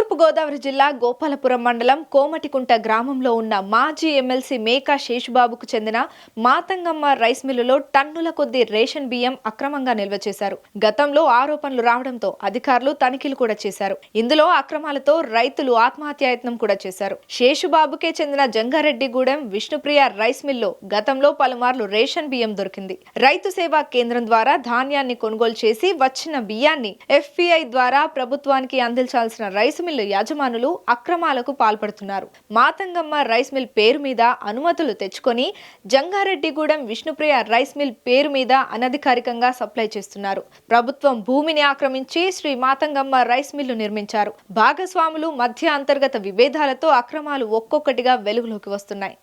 తూర్పు గోదావరి జిల్లా గోపాలపురం మండలం కోమటికుంట గ్రామంలో ఉన్న మాజీ ఎమ్మెల్సీ మేకా శేషుబాబుకు చెందిన మాతంగమ్మ రైస్ మిల్లులో టన్నుల కొద్దీ రేషన్ బియ్యం అక్రమంగా నిల్వ చేశారు. గతంలో ఆరోపణలు రావడంతో అధికారులు తనిఖీలు కూడా చేశారు. ఇందులో అక్రమాలతో రైతులు ఆత్మహత్యాయత్నం కూడా చేశారు. శేషుబాబుకే చెందిన జంగారెడ్డిగూడెం విష్ణుప్రియ రైస్ మిల్లో గతంలో పలుమార్లు రేషన్ బియ్యం దొరికింది. రైతు సేవా కేంద్రం ద్వారా ధాన్యాన్ని కొనుగోలు చేసి వచ్చిన బియ్యాన్ని FPI ద్వారా ప్రభుత్వానికి అందించాల్సిన రైస్ మిల్లు యాజమానులు అక్రమాలకు పాల్పడుతున్నారు. మాతంగమ్మ రైస్ మిల్ పేరు మీద అనుమతులు తెచ్చుకొని జంగారెడ్డిగూడెం విష్ణుప్రియ రైస్ మిల్ పేరు మీద అనధికారికంగా సప్లై చేస్తున్నారు. ప్రభుత్వం భూమిని ఆక్రమించి శ్రీ మాతంగమ్మ రైస్ మిల్లు నిర్మించారు. భాగస్వాములు మధ్య అంతర్గత విభేదాలతో అక్రమాలు ఒక్కొక్కటిగా వెలుగులోకి వస్తున్నాయి.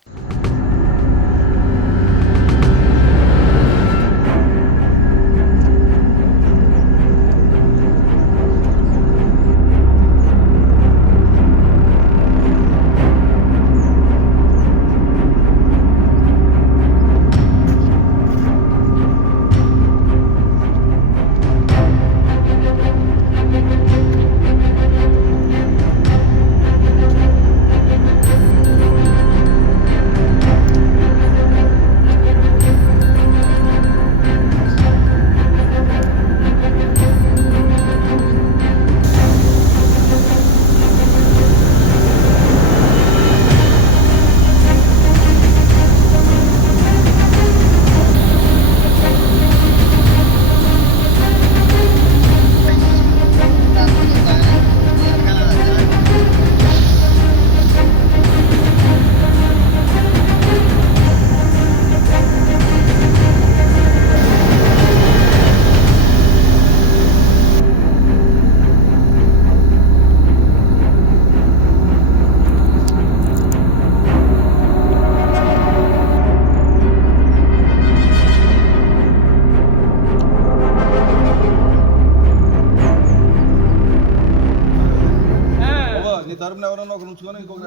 తరపున ఎవరన్నా ఒక ఉంచుకొని ఇంకొక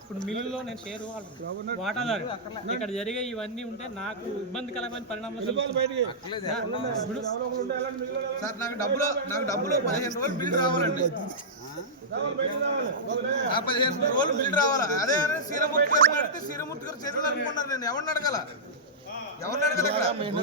ఇప్పుడు మిల్లులో నేను షేర్ వాటాదారు ఇక్కడ జరిగే ఇవన్నీ ఉంటే నాకు ఇబ్బందికరమైన పరిణామాలు సార్ నాకు డబ్బులు 15 రోజులు బిల్ రావాలండి. 15 రోజులు బిల్ రావాలా? అదే శ్రీరమూర్తి గారు చేతులు అనుకున్నారు. నేను ఎవరిని అడగాల ఇక్కడ